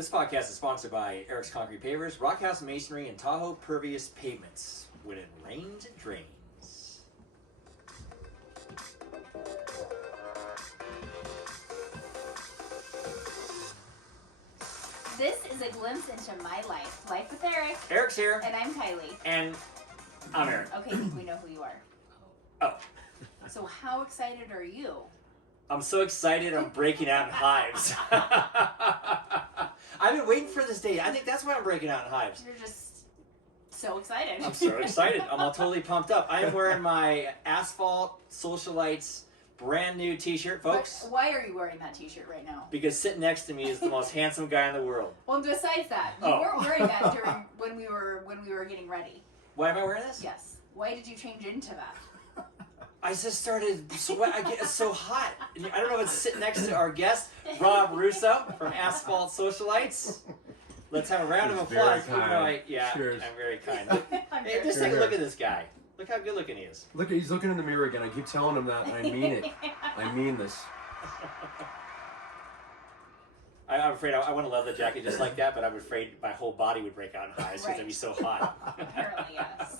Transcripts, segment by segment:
This podcast is sponsored by Eric's Concrete Pavers, Rockhouse Masonry, and Tahoe Pervious Pavements. When it rains, it drains. This is a glimpse into my life. Life with Eric. Eric's here. And I'm Kylie. And I'm Eric. Okay, I think we know who you are. Oh. So how excited are you? I'm so excited I'm breaking out in hives. I've been waiting for this day. I think that's why I'm breaking out in hives. You're just so excited. I'm so excited. I'm all totally pumped up. I am wearing my Asphalt Socialites brand new t-shirt, folks. Why are you wearing that t-shirt right now? Because sitting next to me is the most handsome guy in the world. Well, besides that, you weren't wearing that during when we were getting ready. Why am I wearing this? Yes. Why did you change into that? I just started sweat. It's so hot. I don't know if it's sitting next to our guest, Robb Russo from Asphalt Socialites. Let's have a round of applause. Cheers. I'm very kind. Hey, just take a look at this guy. Look how good looking he is. Look, he's looking in the mirror again. I keep telling him that. I mean it. I mean this. I'm afraid I want a leather jacket just like that, but I'm afraid my whole body would break out in hives because it'd be so hot. Apparently, yes.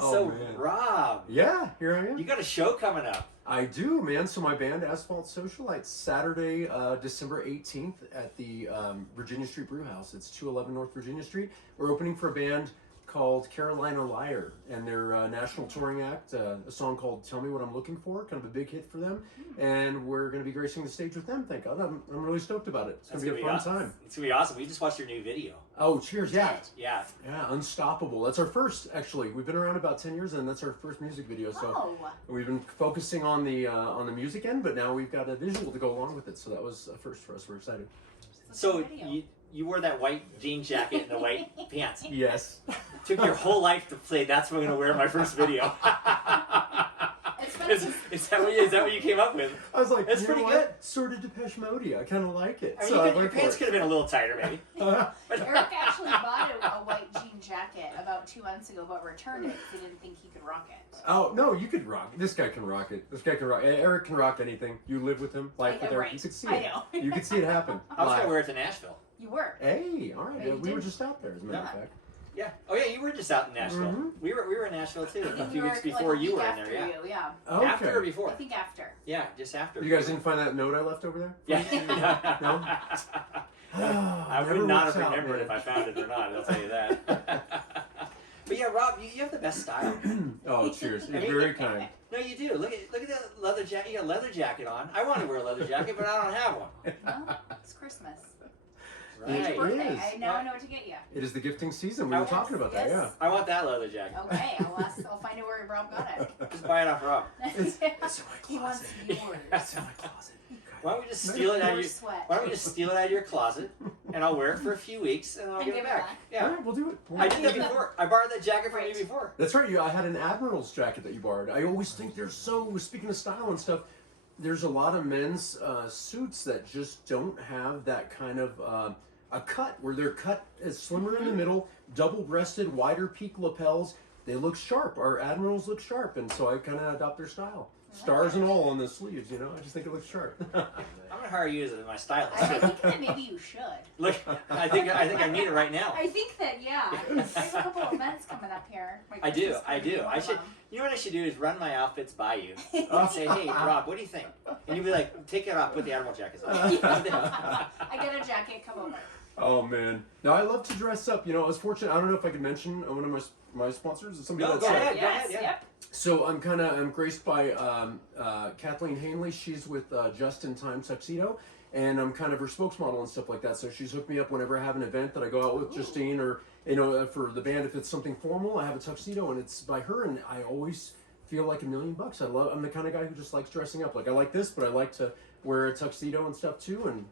So, Rob. Yeah, here I am. You got a show coming up. I do, man. So my band, Asphalt Socialites, Saturday, December 18th at the Virginia Street Brew House. It's 211 North Virginia Street. We're opening for a band called Carolina Liar and their national touring act, a song called Tell Me What I'm Looking For, kind of a big hit for them. And we're going to be gracing the stage with them, thank God. I'm really stoked about it. It's going to be a fun time. It's going to be awesome. We just watched your new video. Oh, cheers, yeah. Yeah, Unstoppable. That's our first, actually. We've been around about 10 years, and that's our first music video. So we've been focusing on the music end, but now we've got a visual to go along with it. So that was a first for us. We're excited. So you wore that white jean jacket and the white pants. Yes. It took your whole life to say, that's what I'm going to wear in my first video. Is that what you came up with? I was like, it's pretty good. Sort of Depeche Mode. I kind of like it. I mean, your pants could have been a little tighter, maybe. Eric actually bought a white jean jacket about 2 months ago, but returned it because he didn't think he could rock it. Oh, no, you could rock it. This guy can rock it. This guy can rock it. Eric can rock anything. You live with him. Life with Eric. Right. You could see it. I know. You could see it happen. I was going to wear it to Nashville. You were. Hey, all right. We were just out there, as a matter of fact. Yeah. Oh, yeah, you were just out in Nashville. Mm-hmm. We were in Nashville, too, a few weeks before you were in there, yeah. Okay. After or before? I think after. Yeah, just after. You guys didn't find that note I left over there? Yeah. No? I would not have remembered if I found it or not, I'll tell you that. But yeah, Rob, you have the best style. Oh, cheers. You're very kind. No, you do. Look at that leather jacket. You got a leather jacket on. I want to wear a leather jacket, but I don't have one. Well, it's Christmas. Right. It's your birthday. It is. I now know what to get you. It is the gifting season. We were talking about that, yeah. I want that leather jacket. Okay, I'll find out where Rob got it. Just buy it off Rob. It's in my He wants closet. yours. It's in my closet. Why don't we just steal it out of your Why don't we just steal it out of your closet, and I'll wear it for a few weeks, and I'll give it back. Yeah, all right, we'll do it. I did that before. I borrowed that jacket from you before. That's right. I had an Admiral's jacket that you borrowed. I always think they're so. Speaking of style and stuff, there's a lot of men's suits that just don't have that kind of a cut where they're cut as slimmer in the middle, double-breasted, wider peak lapels. They look sharp. Our Admirals look sharp, and so I kind of adopt their style. Stars and all on the sleeves, you know. I just think it looks sharp. I'm gonna hire you as my stylist. I think that maybe you should. Look, I think I need it right now. I think that I have a couple of events coming up here. I do. I should. You know what I should do is run my outfits by you. And say, hey, Rob, what do you think? And you'd be like, take it off, put the Admiral jackets on. I get a jacket, come over. Oh man, now I love to dress up. You know, I was fortunate. I don't know if I could mention one of my sponsors. Somebody go ahead. Yeah. Yep. So I'm graced by Kathleen Hanley. She's with Just in Time Tuxedo, and I'm kind of her spokesmodel and stuff like that. So she's hooked me up whenever I have an event that I go out with Justine, or for the band if it's something formal. I have a tuxedo, and it's by her, and I always feel like $1 million. I'm the kind of guy who just likes dressing up. Like I like this, but I like to wear a tuxedo and stuff too, and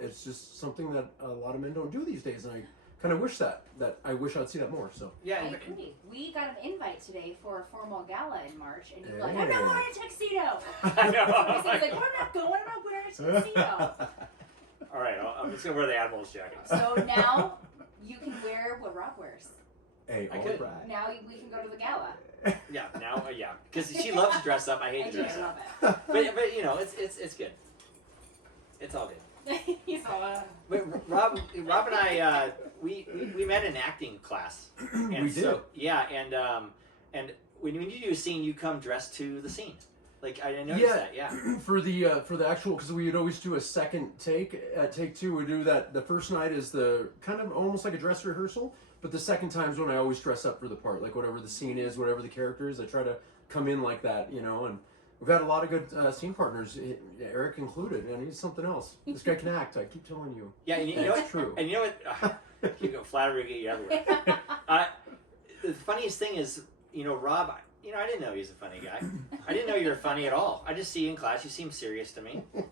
it's just something that a lot of men don't do these days, and I kind of wish that I wish I'd see that more. So yeah, I agree. We got an invite today for a formal gala in March, and you're like, I'm not wearing a tuxedo. I know. So he's like, well, I'm not going. I'm not wearing a tuxedo. All right, I'm just gonna wear the Admiral's jacket. So now you can wear what Rob wears. Hey, I all could. right. Now we can go to the gala. Yeah, now, because she loves to dress up. I hate to dress up. I love But it's good. It's all good. it. He's all, But Rob and I, we met in acting class. And We did. And when you do a scene, you come dressed to the scene. Like I didn't notice that. Yeah. For the actual, because we would always do a second take at take two. We do that. The first night is the kind of almost like a dress rehearsal, but the second time's when I always dress up for the part, like whatever the scene is, whatever the character is. I try to come in like that, you know. And we've had a lot of good scene partners, Eric included, and he's something else. This guy can act. I keep telling you. Yeah, and you know what? True. And you know what? You go flattery will get you everywhere. The funniest thing is, you know, Rob. You know, I didn't know he was a funny guy. I didn't know you were funny at all. I just see you in class. You seem serious to me. And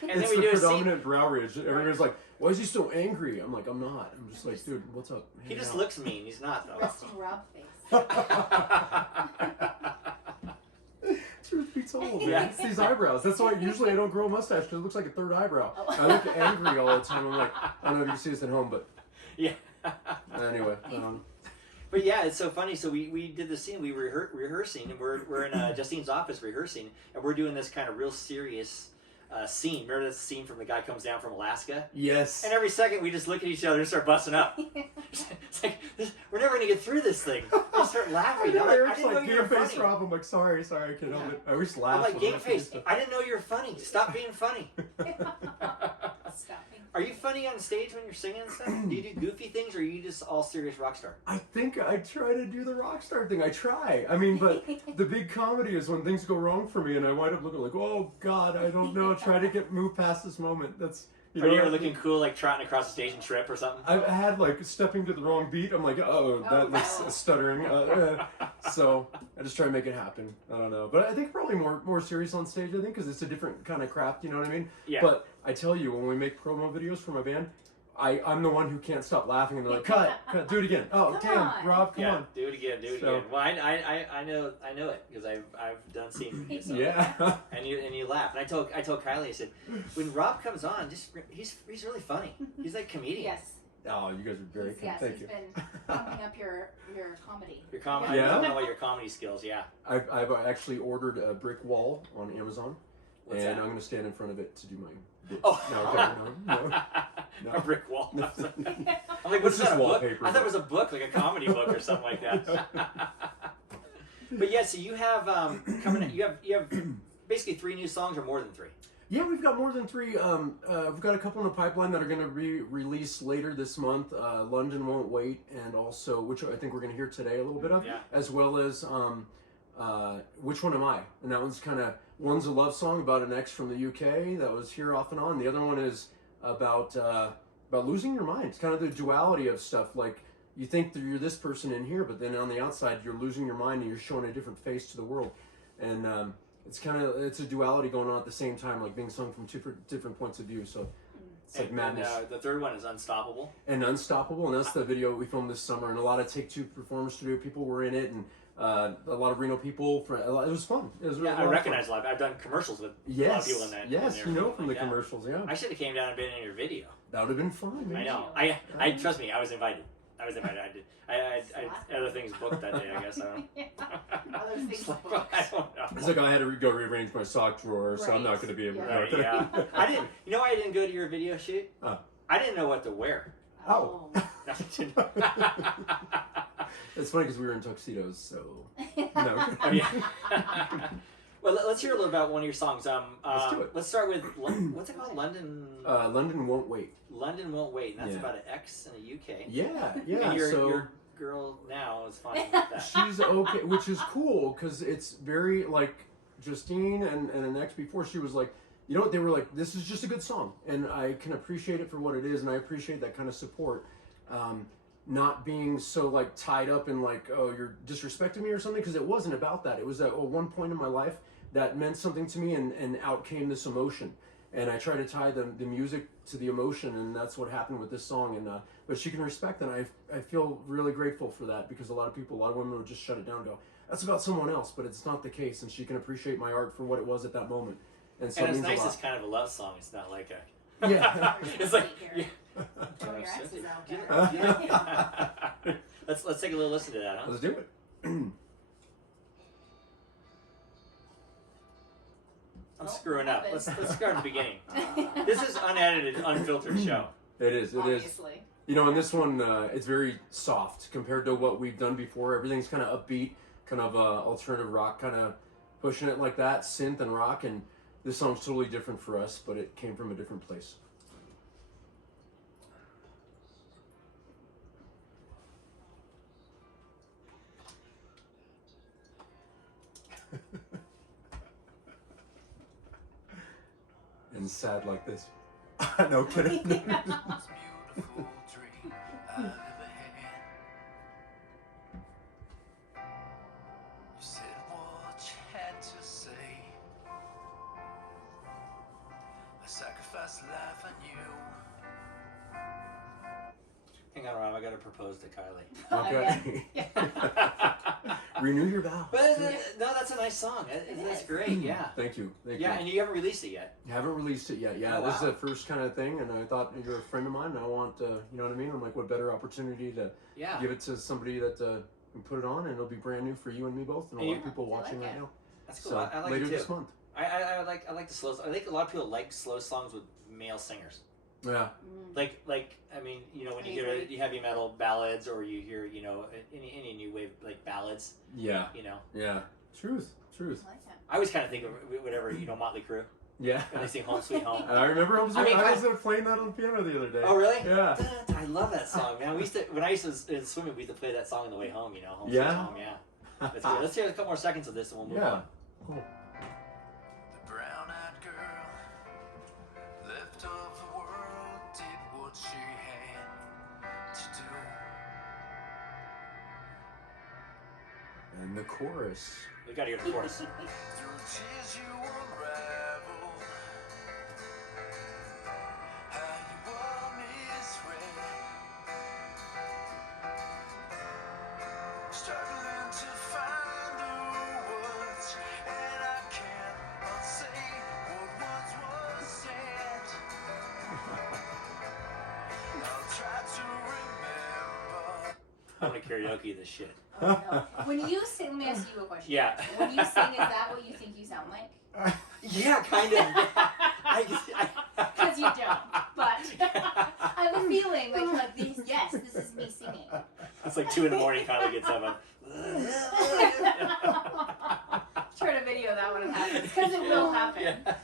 It's then we the do a scene. predominant brow ridge. Everyone's like, "Why is he so angry?" I'm like, "I'm not. I'm just like, dude, what's up?" He Hang just out." looks mean. He's not though. Resting Rob face. Truth be told, man, Yeah. it's these eyebrows. That's why usually I don't grow a mustache because it looks like a third eyebrow. I look angry all the time. I'm like, I don't know if you can see this at home, but Yeah. anyway. But yeah, it's so funny. So we did the scene. We were rehearsing, and we're in Justine's office rehearsing, and we're doing this kind of real serious scene. Remember this scene from the guy comes down from Alaska? Yes. And every second we just look at each other and start busting up. It's like we're never gonna get through this thing. We start laughing. I'm like, I Eric's didn't know like, you were game face funny. Rob. I'm like, sorry, I can't help it. I always laugh. I'm like, when game I see face. stuff. I didn't know you were funny. Stop being funny. Stop being Are you funny on stage when you're singing and stuff? Do you do goofy things, or are you just all serious rock star? I think I try to do the rock star thing. I try. I mean, but the big comedy is when things go wrong for me and I wind up looking like, oh God, I don't know. Try to move past this moment. That's Are you ever looking cool, like trotting across the stage and trip or something? I've had like stepping to the wrong beat. I'm like, that looks no. stuttering. So I just try to make it happen. I don't know, but I think probably more serious on stage. I think because it's a different kind of craft. You know what I mean? Yeah. But I tell you, when we make promo videos for my band, I'm the one who can't stop laughing, and they're like, cut, do it again. Oh, Come damn, on. Rob, come on. Do it again, do it So- again. Well, I know it because I've done scenes with you. So. Yeah. And you laugh. And I told Kylie, I said, when Rob comes on, he's really funny. He's like a comedian. Yes. Oh, you guys are very kind. Yes, Thank he's you. been pumping up your comedy. Your comedy. Yeah? I don't know about your comedy skills. Yeah. I've actually ordered a brick wall on Amazon, What's and that? I'm going to stand in front of it to do my bit. Oh. No. A brick wall. I'm like, It's what's just that? A book? wallpaper, I thought it was a book, like a comedy book or something like that. But yeah, so you have coming. You have basically 3 new songs or more than 3. Yeah, we've got more than 3. We've got a couple in the pipeline that are going to be released later this month. London Won't Wait, and also, which I think we're going to hear today a little bit of, Yeah. as well as Which One Am I? And that one's a love song about an ex from the UK that was here off and on. The other one is about losing your mind. It's kind of the duality of stuff. Like, you think that you're this person in here, but then on the outside, you're losing your mind and you're showing a different face to the world. And it's a duality going on at the same time, like being sung from 2 different points of view. So it's like madness. And, the third one is Unstoppable. And Unstoppable, and that's the video we filmed this summer, and a lot of Take Two performance studio people were in it, and a lot of Reno people. It was fun. It was really Yeah, I a lot of recognize fun. a lot. I've done commercials with a lot of Yes, people in that. yes, in you there, know from the like that. commercials. Yeah, I should have came down and been in your video. that would have been fun. Man. I know. I trust me. I was invited. I did. I had other things booked that day. I guess. I don't know. Other things I booked. don't know. It's like I had to go rearrange my sock drawer, so I'm not Right. going to be able to. Yeah. Right, yeah. I didn't. You know why I didn't go to your video shoot? Oh. I didn't know what to wear. Oh. I didn't. It's funny because we were in tuxedos, so no. Oh, yeah. Well, let's hear a little about one of your songs. Let's do it. Let's start with what's it called? London. London Won't Wait. London Won't Wait. And that's Yeah. about an ex in the UK. Yeah, And yeah. your girl now is fine with that. She's okay, which is cool because it's very like Justine and an ex before. She was like, you know what? They were like, this is just a good song, and I can appreciate it for what it is, and I appreciate that kind of support. Not being so like tied up in like, oh, you're disrespecting me or something, because it wasn't about that. It was at one point in my life that meant something to me, and out came this emotion. And I try to tie the music to the emotion, and that's what happened with this song. And but she can respect that. And I feel really grateful for that, because a lot of women would just shut it down and go, that's about someone else, but it's not the case. And she can appreciate my art for what it was at that moment. And so And it it's means nice. a It's kind of a love song. It's not like a. Yeah. It's like. Yeah. Oh, your ex is out there. Let's take a little listen to that, huh? Let's do it. I'm Oh, screwing what up. happened? Let's start at the beginning. This is unedited, unfiltered show. It is. obviously. You know, and this one, it's very soft compared to what we've done before. Everything's kind of upbeat, kind of alternative rock, kind of pushing it like that, synth and rock. And this song's totally different for us, but it came from a different place. And sad like this. No kidding. Yeah. Beautiful dream I've ever had. You said what you had to say. I sacrificed life on you. Hang on, Rob. I got to propose to Kylie. Okay. Yeah. Renew your vows. But no, that's a nice song. That's great. Yeah. Thank you. Thank Yeah, you. and you haven't released it yet. Haven't released it yet. Yeah, Oh, this is wow. the first kind of thing, and I thought you're a friend of mine. And I want, you know what I mean? I'm like, what better opportunity to Yeah. give it to somebody that can put it on, and it'll be brand new for you and me both, and a And lot of you- people I like watching right it. now. That's cool. So I like later it too. this month. I like the slow. I think a lot of people like slow songs with male singers. Yeah. Like I mean, you know, when I you hear agree. heavy metal ballads, or you hear, you know, any new wave like ballads, Yeah. you know. Yeah. Truth. I like that. I always kind of think of whatever, you know, Motley Crue Yeah. when they sing "Home Sweet Home." I remember I was playing that on the piano the other day. Oh, really? Yeah. I love that song, man. When I used to in swimming, we used to play that song on the way home. You know, "Home Yeah? Sweet Home." Yeah. That's good. Let's hear a couple more seconds of this, and we'll move Yeah. on. Cool. The brown-eyed girl left of the world, did what she had to do. And the chorus. We gotta hear the chorus. Through tears you unravel. How you are misread. Struggling to find the words, and I can't unsay what once was said. I'll try to remember. I'm gonna karaoke this shit. Oh, no. When you sing, let me ask you a question. Yeah. When you sing, is that what you think you sound like? Yeah, kind of. Yeah. Because you don't. But I have a feeling like this. Yes, this is me singing. It's like 2 a.m. Kylie gets up. Try to video that when it happens, because it will happen. Yeah.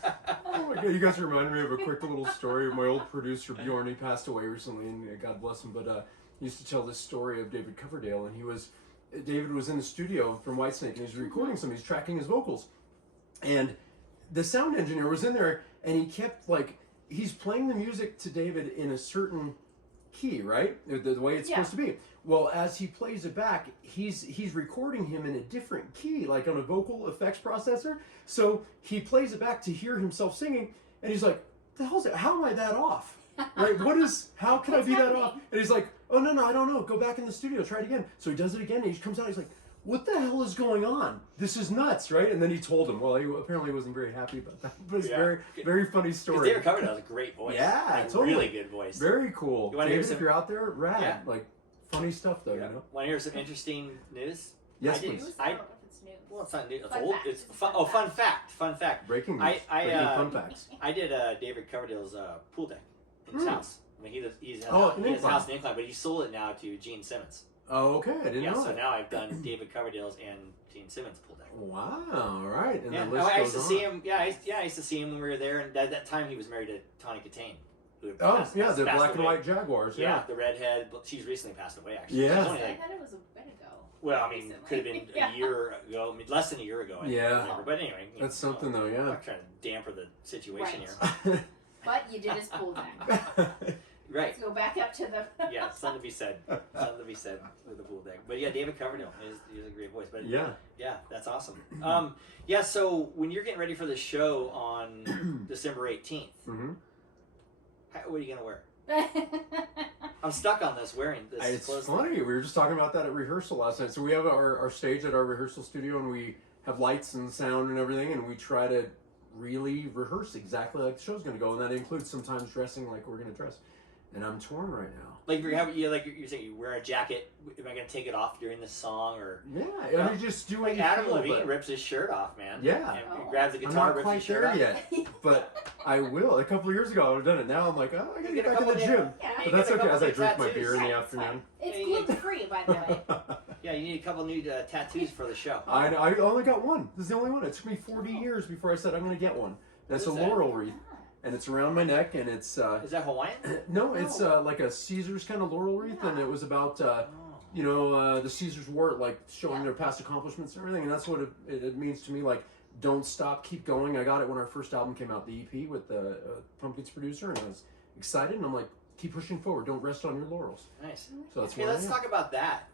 Oh my God, you guys reminded me of a quick little story of my old producer Bjorn. He passed away recently, and God bless him. But he used to tell this story of David Coverdale, and David was in the studio from Whitesnake, and he was recording something. He's tracking his vocals, and the sound engineer was in there, and he kept he's playing the music to David in a certain key, right? The way it's supposed to be. Well, as he plays it back, he's recording him in a different key, like on a vocal effects processor. So he plays it back to hear himself singing, and he's like, "The hell's it? How am I that off? Right? How can I be that off?" And he's like, "Oh no, I don't know. Go back in the studio, try it again." So he does it again, and he comes out. He's like, "What the hell is going on? This is nuts, right?" And then he told him. Well, he apparently wasn't very happy about that, but it's very, very funny Because story. David Coverdale has a great voice. Yeah, Like, totally. really good voice. Very cool. You wanna hear David, some- if you're out there, rad. Yeah. Like funny stuff though, Yeah. you know. Want to hear some interesting news? Yes, I do. please. News? I don't know if it's news. Well, it's not new. It's Fun old. fact. It's It's fun. fun Oh, fun fact. fact. Fun fact. Breaking news. I, Breaking uh, fun facts. I did David Coverdale's pool deck in his house. I mean, he has in he has a Incline. house in Incline, but he sold it now to Gene Simmons. Oh, okay. I didn't Yeah, know so that. now I've done David Coverdale's and Gene Simmons pool deck. Wow. All right. And Yeah, the list I used to goes see on. him. Yeah, I used to see him when we were there, and at that time he was married to Tawny Katane, who had Oh, passed- yeah, the passed black and away. white Jaguars. Yeah, Yeah. the redhead. But she's recently passed away, actually. Yeah. She was only I like, thought it was a bit ago. well, I mean, Recently. could have been Yeah. a year ago. I mean, less than a year ago. I think, Yeah. I remember. But anyway, you That's know, something though, I'm yeah. not trying to damper the situation Right. here. But you did his pool deck. Right. Let's go back up to the. Yeah, something to be said. Something to be said with the pool deck. But yeah, David Coverdale is a great voice. But Yeah. yeah, that's awesome. Yeah, so when you're getting ready for the show on December 18th, Mm-hmm. what are you gonna wear? I'm stuck on this wearing this. It's clothes funny. We were just talking about that at rehearsal last night. So we have our stage at our rehearsal studio, and we have lights and sound and everything, and we try to really rehearse exactly like the show's going to go, and that includes sometimes dressing like we're going to dress. and I'm torn right now. Like you're saying, you wear a jacket. Am I gonna take it off during the song or? Yeah, I mean, just do Like what you Adam feel, Levine but rips his shirt off, man. Yeah. And he grabs the I'm guitar, not rips quite his shirt there off. yet. But I will. A couple of years ago, I would have done it. Now I'm like, oh, I gotta get back in the gym. Yeah. But that's You get a okay couple as I new drink my tattoos. beer in the Yeah, afternoon. It's gluten free, by the way. Yeah, you need a couple new tattoos for the show. I only got one. This is the only one. It took me 40 years before I said I'm going to get one. That's a What is that? laurel wreath, and it's around my neck, and it's Is that Hawaiian? no, it's like a Caesar's kind of laurel wreath, and it was about the Caesars wore it like showing their past accomplishments and everything, and that's what it means to me. Like, don't stop, keep going. I got it when our first album came out, the EP with the Pumpkins producer, and I was excited, and I'm like, keep pushing forward. Don't rest on your laurels. Nice. So that's Hey, where let's I am. talk about that.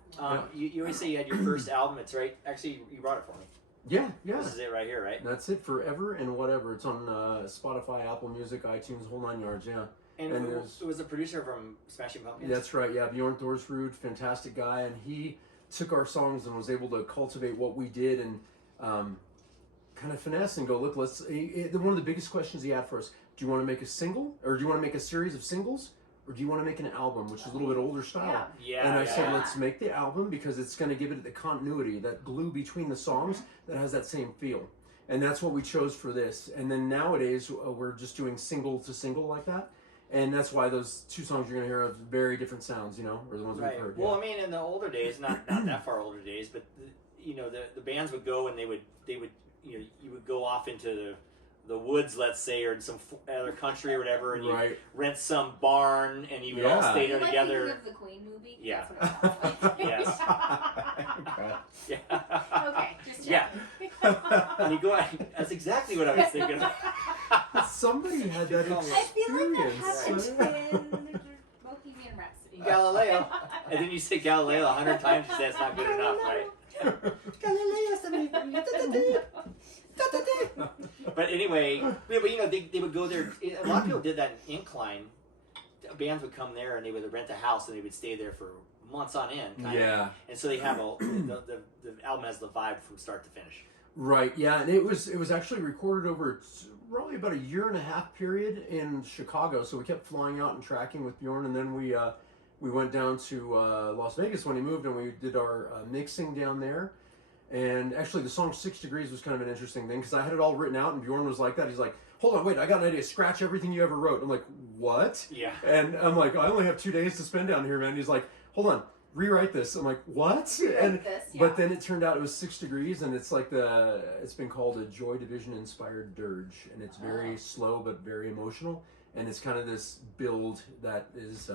You always say you had your first album. It's right. Actually, you brought it for me. Yeah. This is it right here, right? That's it, Forever and Whatever. It's on Spotify, Apple Music, iTunes, whole 9 yards, yeah. And And it was a producer from Smashing Pumpkins. That's right, yeah. Bjorn Thorsrud, fantastic guy, and he took our songs and was able to cultivate what we did and kind of finesse and go, look, one of the biggest questions he had for us, do you want to make a single, or do you want to make a series of singles, or do you want to make an album, which is a little bit older style? Yeah. And I said, let's make the album because it's going to give it the continuity, that glue between the songs that has that same feel. And that's what we chose for this. And then nowadays, we're just doing single to single like that. And that's why those two songs you're going to hear have very different sounds, or the ones we've heard. Well, I mean, in the older days, not that far older days, but the bands would go and they would you would go off into the woods, let's say, or in some other country or whatever, and you rent some barn, and you would all stay there together. Like the Queen movie? Yeah. That's what it sounds like. Yes. Yeah. Okay, just Yeah. checking. And you go. That's exactly what I was thinking. Somebody had that I feel like that experience. happened in Bohemian Rhapsody. Galileo, and then you say Galileo 100 times. You say it's not good enough, right? But anyway, but they would go there. A lot of people did that in Incline. Bands would come there and they would rent a house and they would stay there for months on end. Kind of. And so they have the album has the vibe from start to finish. Right, yeah, and it was actually recorded over probably about a 1.5 year period in Chicago. So we kept flying out and tracking with Bjorn, and then we went down to Las Vegas when he moved, and we did our mixing down there. And actually, the song 6 Degrees was kind of an interesting thing because I had it all written out, and Bjorn was like that. He's like, hold on, wait, I got an idea. Scratch everything you ever wrote. I'm like, what? Yeah. And I'm like, I only have 2 days to spend down here, man. He's like, hold on, rewrite this. I'm like, what? But then it turned out it was 6 Degrees, and it's like it's been called a Joy Division inspired dirge, and it's very slow but very emotional, and it's kind of this build that is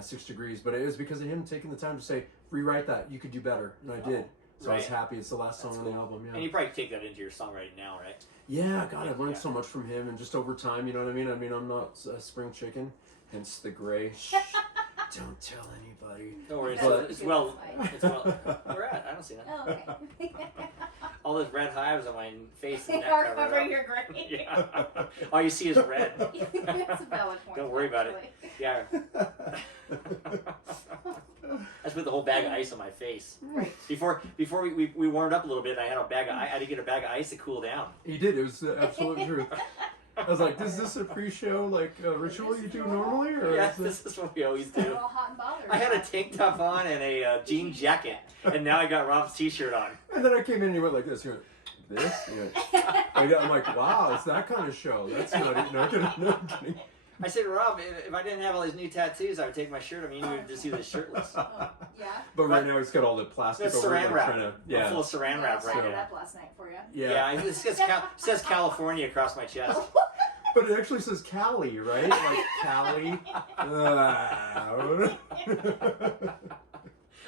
6 Degrees. But it was because of him taking the time to say, rewrite that. You could do better, and I did. So I was happy. It's the last song on the album. Yeah. And you probably take that into your songwriting now, right? Yeah, God, I've learned so much from him, and just over time, you know what I mean? I mean, I'm not a spring chicken, hence the gray. Shh, don't tell anybody. Don't worry, But- it's well. Where at? I don't see that. Oh, okay. All those red hives on my face and They neck are covered covering up. your gray. Yeah. All you see is red. That's a valid point. Don't worry about it. actually. Yeah. I just put the whole bag of ice on my face. Right. Before we warmed up a little bit, I had I had to get a bag of ice to cool down. He did. It was the absolute truth. I was like, is this a pre-show ritual you do normally, or Yeah, is this? this is what we always We're do. all hot and bothered. I had a tank top on and a jean jacket, and now I got Rob's t-shirt on. And then I came in and he went like this. He went, this? Yeah. I'm like, wow, it's that kind of show. That's not it. No, I'm kidding. I said, Rob, if I didn't have all these new tattoos, I would take my shirt off. You would just do this shirtless. Oh, yeah. But right now he's got all the plastic That's over it, saran like, wrap. trying to, I'm yeah. full of saran wrap right I now. up last night for you. Yeah, it says California across my chest. But it actually says Cali, right? Like Cali.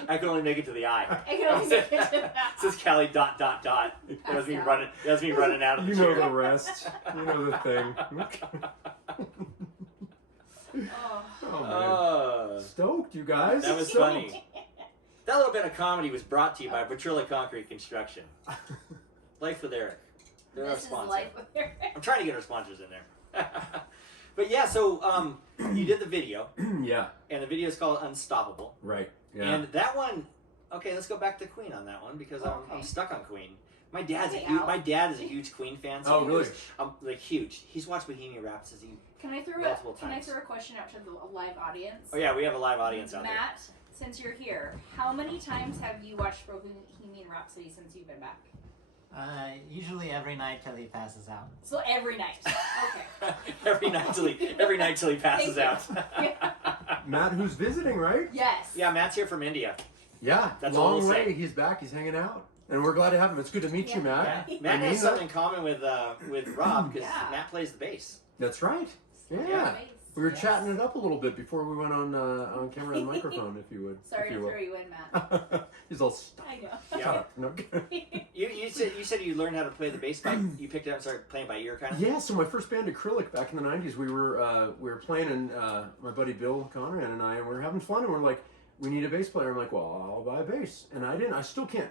I can only make it to the I. I can only make it to that. It says Cali ... That's me running. That's me running out of the You know chair. the rest. You know the thing. Oh. Oh man. Stoked, you guys. That was Stoked. funny. That little bit of comedy was brought to you by Petrilla Concrete Construction. Life with Eric. They're our This is sponsor. life with Eric. I'm trying to get our sponsors in there. But yeah, so you did the video, Yeah. and the video is called Unstoppable. Right. Yeah. And that one, okay, let's go back to Queen on that one because I'm Okay. stuck on Queen. My dad's Hey, a huge, Al. my dad is a huge Queen fan. So Oh, really? Like huge. He's watched Bohemian Rhapsody. Can I throw Multiple Can I times. throw a question out to the live audience? Oh yeah, we have a live audience out Matt, since you're here, how many times have you watched Bohemian Rhapsody since you've been back? Usually every night till he passes out. So every night. Okay. there. every night till he passes out. Matt, who's visiting, right? Yes. Yeah, Matt's here from India. Yeah, That's all long we'll way. say. He's back. He's hanging out, and we're glad to have him. It's good to meet you, Matt. Yeah. I Matt mean has that. something in common with Rob because Yeah. Matt plays the bass. That's right. Yeah. Yeah. We were Yes. chatting it up a little bit before we went on camera and microphone, if you would. Sorry if to you throw you in, Matt. will. He's all stuck I know. Yeah. up. No. You said you learned how to play the bass by you picked it up and started playing by ear kind of. Yeah, so my first band, Acrylic, back in the '90s, we were playing, and my buddy Bill Conrad and I, and we were having fun, and we're like, we need a bass player. I'm like, well, I'll buy a bass, and I still can't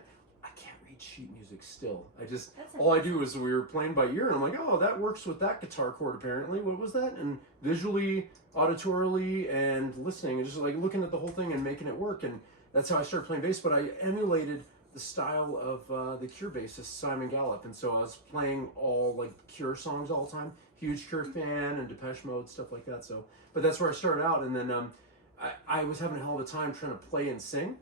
read sheet music still. That's All I do is we were playing by ear, and I'm like, oh, that works with that guitar chord apparently. What was that? And visually, auditorily, and listening, and just like looking at the whole thing and making it work, and that's how I started playing bass. But I emulated the style of the Cure bassist Simon Gallup, and so I was playing all like Cure songs all the time. Huge Cure fan and Depeche Mode stuff like that. So, but that's where I started out, and then I was having a hell of a time trying to play and sing.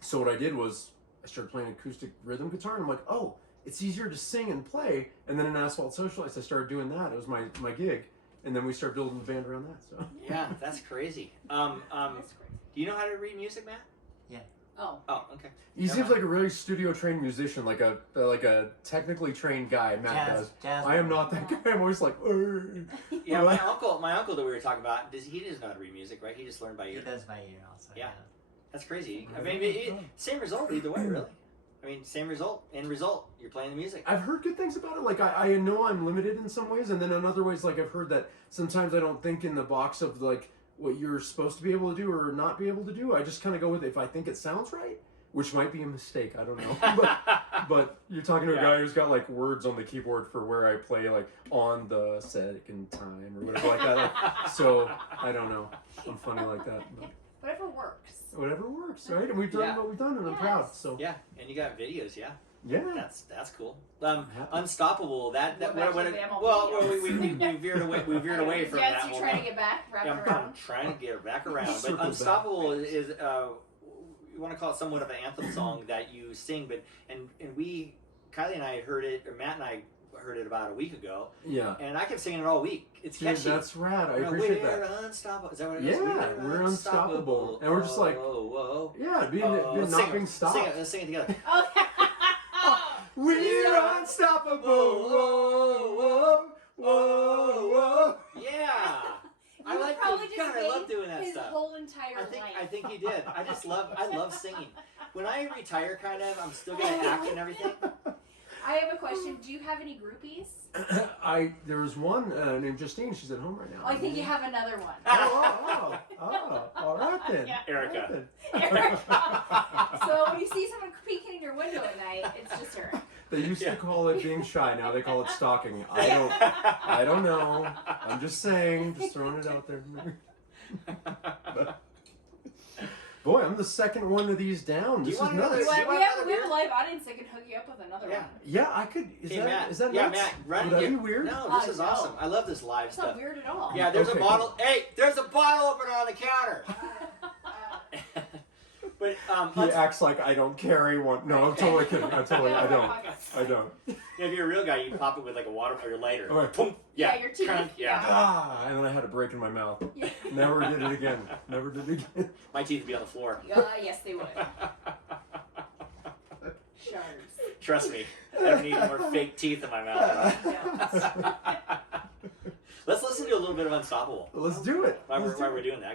So what I did was I started playing acoustic rhythm guitar, and I'm like, oh, it's easier to sing and play. And then in Asphalt Socialites, I started doing that. It was my gig, and then we started building the band around that. So Yeah, that's crazy. That's crazy. Do you know how to read music, Matt? Oh. Oh, okay. he seems like a really studio trained musician, like a technically trained guy. Matt does. Jazz I am not that guy. I'm always like, "Urgh." Yeah, my uncle that we were talking about, he doesn't know how to read music, right? He just learned by He ear. does by ear also. Yeah. That's crazy. I mean, same result either way, really. I mean, same result. End result, you're playing the music. I've heard good things about it. Like I know I'm limited in some ways, and then in other ways, like I've heard that sometimes I don't think in the box of like what you're supposed to be able to do or not be able to do. I just kind of go with it if I think it sounds right, which might be a mistake. I don't know. but you're talking to a guy who's got like words on the keyboard for where I play, like on the second time or whatever like that. Like, so I don't know. I'm funny like that. But Whatever works. whatever works, right? And we've done what we've done, and I'm proud. So Yeah, and you got videos, yeah. yeah. That's cool. happy. Unstoppable. That What about what the animal well, videos? we veered away from Yes, that you're whole. trying to get back, wrap Yeah, around. I'm trying to get it back around. Circle But back. Unstoppable is you want to call it somewhat of an anthem song that you sing, but and we, Kylie and I had heard it, or Matt and I heard it about a week ago, Yeah. and I kept singing it all week. It's Dude, catchy. that's rad. I You know, appreciate we're that. unstoppable. Is that what it is? Yeah, we're unstoppable. And we're just like, whoa, yeah, being whoa. not being stopped. Sing it, let's sing it together. Oh, We're unstoppable. Whoa, whoa, whoa, whoa. Yeah. I You like probably it. just God, I love made doing that his stuff. whole entire I life. think he did. I love singing. When I retire, kind of, I'm still gonna act and everything. I have a question. Do you have any groupies? There was one named Justine. She's at home right now. Oh, I think you have another one. All right then. Yeah. Erica. All right Eric. So when you see someone peeking in your window at night, it's just her. then. They used to call it being shy. Now they call it stalking. I don't know. I'm just saying. Just throwing it out there. Boy, I'm the second one of these down. Do you This is want another- nuts. Do you want We have another a live audience that can hook you up with another Yeah. one. Yeah, I could. Is Hey, that Matt. nuts? Matt, run. Would that be weird? No, this is No. awesome. I love this live It's not stuff. weird at all. Yeah, there's Okay, a bottle. Hey, there's a bottle opener on the counter. But He acts like I don't carry one. No, I'm totally kidding. I don't. I don't. if you're a real guy, you pop it with like a water or your lighter. Oh, right. Boom. Yeah, your teeth. Trunk, yeah. Ah, and then I had a break in my mouth. Yeah. Never did it again. Never did it again. My teeth would be on the floor. Yes, they would. Shards. Trust me, I don't need more fake teeth in my mouth. Yeah. Let's listen to a little bit of Unstoppable. Let's do it. While Let's we're do it. doing that,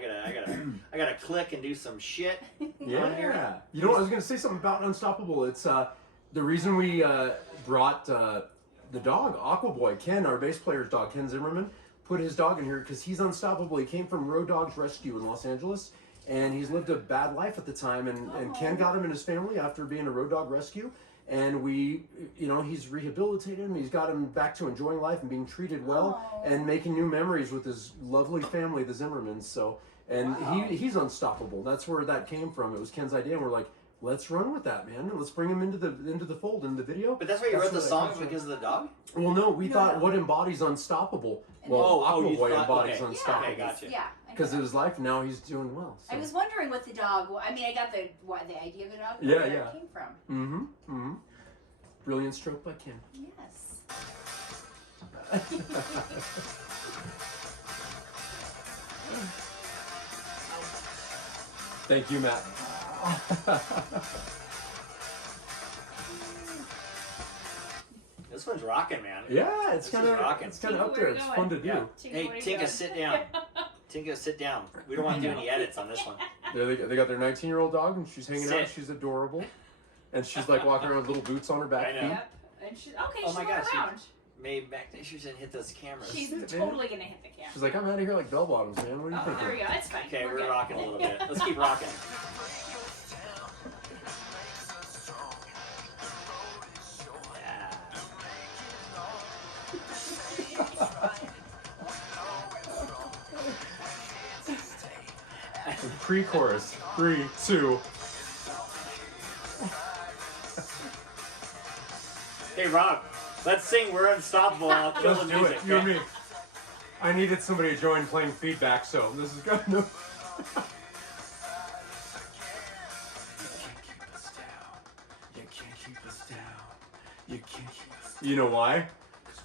I gotta click and do some shit. on here. Yeah. You know what? I was going to say something about Unstoppable. It's the reason we brought the dog, Aqua Boy, Ken, our bass player's dog, Ken Zimmerman, put his dog in here because he's unstoppable. He came from Road Dogs Rescue in Los Angeles, and he's lived a bad life at the time. And Ken got him and his family after being a Road Dog Rescue. And we, he's rehabilitated him. He's got him back to enjoying life and being treated well and making new memories with his lovely family, the Zimmermans. So, and he's unstoppable. That's where that came from. It was Ken's idea. And we're like, let's run with that, man. Let's bring him into the fold in the video. But that's why you wrote the what I song come from. because of the dog? Well, no, we thought No. what embodies unstoppable. Well, you Aqua Boy thought- embodies okay. unstoppable. Okay, gotcha. Yeah. I Because know. of his life, now he's doing well. So. I was wondering what the dog. I mean, I got the idea of the dog. Yeah, where yeah. it came from. Mm-hmm. Mm-hmm. Brilliant stroke by Kim. Yes. Thank you, Matt. This one's rocking, man. Yeah, it's This kind is of rocking. up there. It's fun to do. Yeah. Tinka, Hey, what are you Tinka, doing? sit down. Tinka, sit down. We don't want to do any edits on this one. They got their 19-year-old dog, and she's hanging out. Sit. She's adorable, and she's like walking around with little boots on her back I know. feet. Yep. And she, okay, Oh she's my going gosh, around. Maybe back then she shouldn't hit those cameras. She's Man. totally gonna hit the camera. She's like, I'm out of here like bell bottoms, man. What do you Oh, think? there we go. It's fine. Okay, we're good. rocking a little bit. Let's keep rocking. Yeah. Pre-chorus. 3, 2. Hey, Rob, let's sing "We're Unstoppable" and I'll kill Let's the do music. it. You and okay? me. I needed somebody to join playing feedback, so this is good. No. You know why?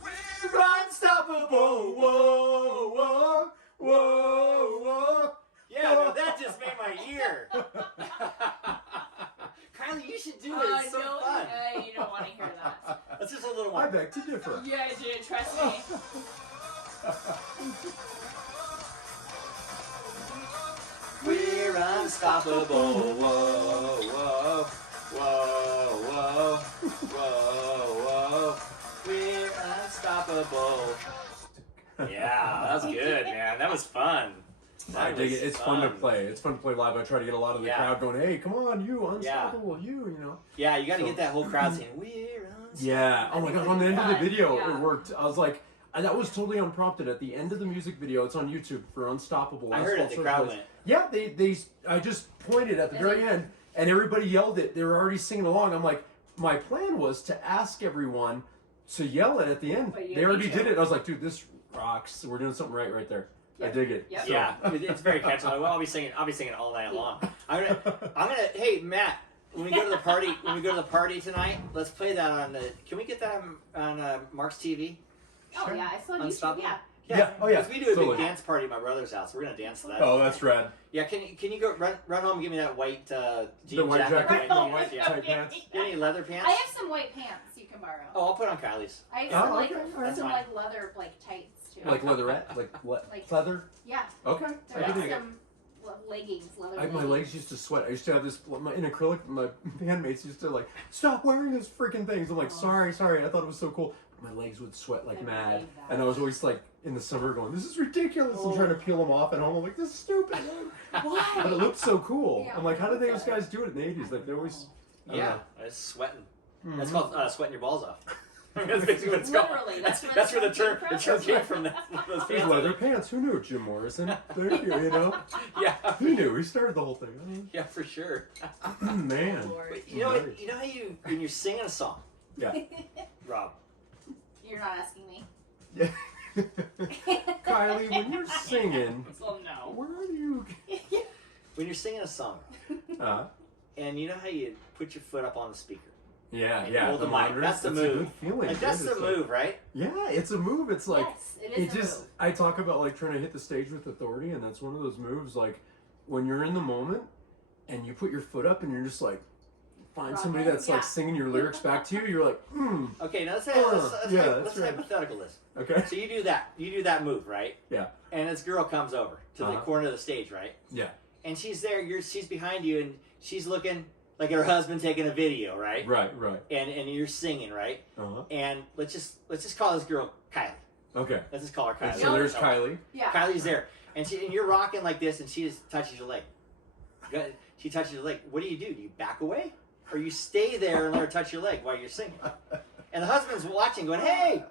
We're unstoppable. Whoa, whoa, whoa, whoa. Yeah, no, that just made my ear. Kylie, you should do it. It's so no, fun. you don't want to hear that. That's just a little I one. beg to differ. Yeah, dude, trust me. We're unstoppable. Whoa, whoa, whoa, whoa, whoa, whoa. We're unstoppable. Yeah, that was good, man. That was fun. I That dig was it. It's fun to play. It's fun to play live. I try to get a lot of the Yeah. crowd going, "Hey, come on, you unstoppable, you know." Yeah, you got to So- get that whole crowd saying, "We're unstoppable." Yeah. Oh my gosh, on the end of the video, Yeah. it worked. I was like, that was totally unprompted. At the end of the music video, it's on YouTube for Unstoppable. I heard it. Asphalt The crowd Socialites. went. Yeah, I just pointed at the And very they- end, and everybody yelled it. They were already singing along. I'm like, my plan was to ask everyone to yell it at the end. But you They already didn't. did it. I was like, dude, this rocks. We're doing something right there. I Yep. dig it. Yep. So- Yeah, it's very catchy. I'll be singing all night long. I'm gonna. Hey, Matt, when we go to the party tonight, let's play that on the. Can we get that on Mark's TV? Oh Sure. yeah, I saw YouTube. Unstoppable? Yeah. Yeah, oh, yeah, 'cause we do a totally. big dance party at my brother's house. We're gonna dance to that. Oh, that's rad. Yeah, can you go run home and give me that white jean The white jacket, right? the Yeah, white yeah. tight pants. You have any leather pants? I have some white pants you can borrow. Oh, I'll put on Kylie's. I have Oh, some okay, alright. some Fine. like leather tights too. Like leatherette, like Like- leather. Yeah. Okay, There I are can dig it. some leggings, leather My leggings. legs used to sweat. I used to have this in acrylic. My bandmates used to like, stop wearing those freaking things. I'm like, Oh. sorry. I thought it was so cool. My legs would sweat like I mad, believe that. and I was always like in the summer going, this is ridiculous. I'm trying to peel them off, and I'm like, this is stupid. Why? But it looked so cool. Yeah, I'm like, how did those okay. guys do it in the 80s? Like they always. I don't Yeah, know. it's sweating. Mhm. That's called sweating your balls off. That's basically what it's called. Literally, That's that's where the where term the the term term came from. Those These pants. leather pants. Who knew? Jim Morrison. Thank you. You know, Yeah, he knew. He started the whole thing. yeah, for sure. Man. Lord. But you know what? You know how when you're singing a song, Yeah. Rob. You're not asking me. Yeah. Kylie, when you're singing, Well, no. where are you? When you're singing a song, and you know how you put your foot up on the speaker. Yeah, And yeah. hold the mic. monitor, That's the a move. good feeling. Like that's dude. the It's like- move, right? yeah, it's a move. It's like yes, it is it a just. move. I talk about like trying to hit the stage with authority, and that's one of those moves. Like when you're in the moment, and you put your foot up, and you're just like, find Rock somebody it, that's yeah. like singing your lyrics back to you. You're like, Okay, now let's yeah, that's right. hypothetical this. okay, So you do that move, right? Yeah. And this girl comes over to the Uh-huh. corner of the stage, right? yeah, And she's there. She's behind you, and she's looking like her husband taking a video, right? right. And you're singing, right? Uh-huh. And let's just call this girl Kylie. Okay. Let's just call her Kylie. So there's Kylie. Yeah. Kylie's there, and you're rocking like this, and she just touches your leg. She touches your leg. What do? Do you back away, or you stay there and let her touch your leg while you're singing? And the husband's watching, going, "Hey,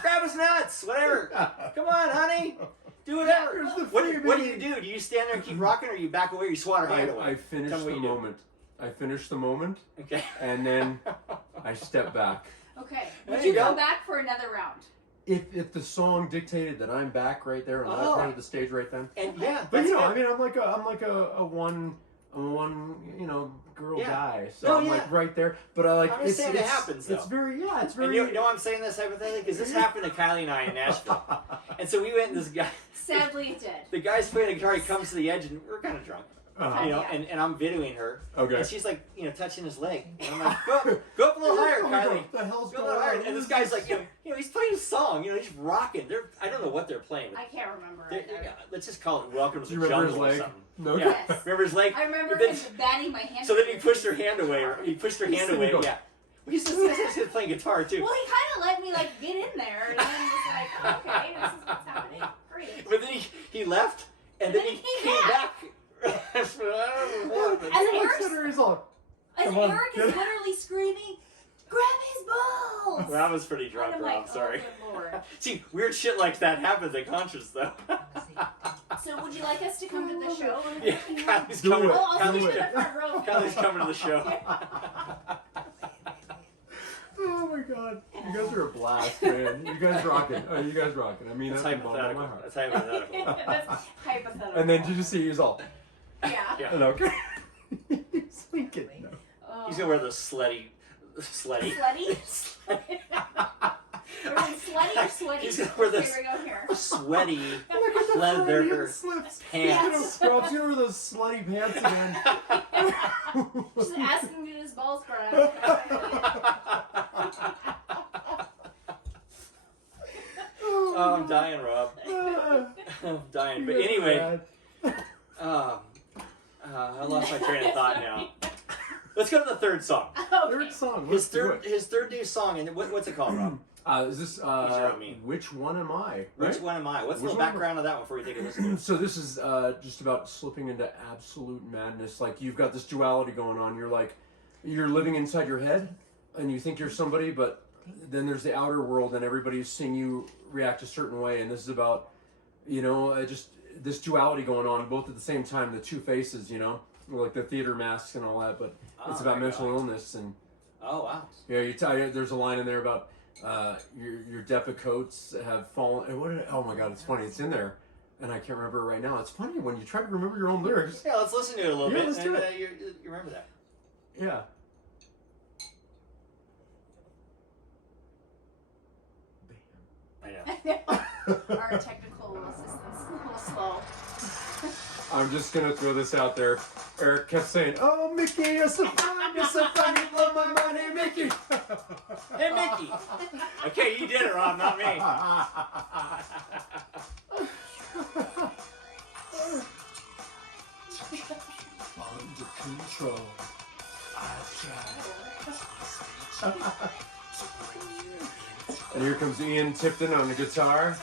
grab his nuts, whatever. Come on, honey, do whatever." Here's the What do freebie. you do? Do you stand there and keep rocking, or you back away, or you swat her hand away? I finished Tell me the what you do. moment. I finish the moment, Okay. and then I step back. Okay. There Would you you go. come back for another round? If the song dictated that I'm back right there on that part of the stage right then. And yeah, But that's you know, good. I mean, I'm like a one girl Yeah. guy, so No, I'm yeah. like right there. But I like I'm just saying it happens, It's though. very it's And very. you know I'm saying this hypothetically? Because this happened to Kylie and I in Nashville. And so we went and this guy, Sadly, it did. the guy's playing the guitar, he comes to the edge and we're kind of drunk. You know, Yeah. and I'm videoing her. Okay. And she's like, touching his leg. And I'm like, go up a little higher, Kylie. What the hell's Go a going little higher. on? And this guy's like, he's playing a song. He's rocking. I don't know what they're playing. I can't remember. They're- either. let's just call it Welcome to Do you the remember his Jungle or leg? something. No. Yeah. Yes. Remember his leg? I remember But him then- batting my hand. So then he pushed her hand away. He pushed her hand away. Go. Yeah. Well, he's just playing guitar too. Well, he kind of let me get in there, and then was like, okay, this is what's happening. Great. But then he left, and then he came back. And the worst, He's all, and Come on, Eric get is it. literally screaming, "Grab his balls!" Well, I was pretty And drunk, I'm Rob. like, Sorry. Oh, good lord. See, weird shit like that happens at concerts, though. So, would you like us to come to the show? Yeah, Kylie's Do coming. it. Oh, I'll Do sit you it. in the front row. Kylie's coming to the show. oh my god, you guys are a blast, man. You guys rocking. Oh, you guys rocking. I mean, That's that's from the bottom of my hypothetical. heart. That's hypothetical. That's hypothetical. And then did you see he's all, Yeah. Yeah. and okay. He's thinking. No. Oh. He's gonna wear the slutty. Slutty? Slutty? Everyone slutty or sweaty? He's gonna wear Here this we go here. sweaty Look at the leather Freudian slips. pants. Rob's gonna wear those slutty pants again. Just ask him to get his balls grabbed. Oh, I'm dying, Rob. I'm dying. But anyway, I lost my train of thought now. Let's go to the third song. Third song. His Let's do his third new song, and what's it called, Rob? it. Is this on me. Which one am I? Which Right? one am I? What's the Which little one am I? background of that one before you take a listen? So this is just about slipping into absolute madness. Like you've got this duality going on. You're living inside your head, and you think you're somebody, but then there's the outer world, and everybody's seeing you react a certain way. And this is about, just this duality going on, both at the same time. The two faces, like the theater masks and all that. But it's about mental illness and. Oh wow! Yeah, there's a line in there about your Depa coats have fallen. And oh my god, it's funny. It's in there, and I can't remember it right now. It's funny when you try to remember your own lyrics. Yeah, let's listen to it a little Yeah, bit. let's do and, it. You remember that? Yeah. I know. Our technical assistant's a little slow. I'm just gonna throw this out there. Eric kept saying, "Oh, Mickey, you're so fun, you blow my money, Mickey." Hey, Mickey. Okay, you did it, Rob, not me. Under control. And here comes Ian Tipton on the guitar.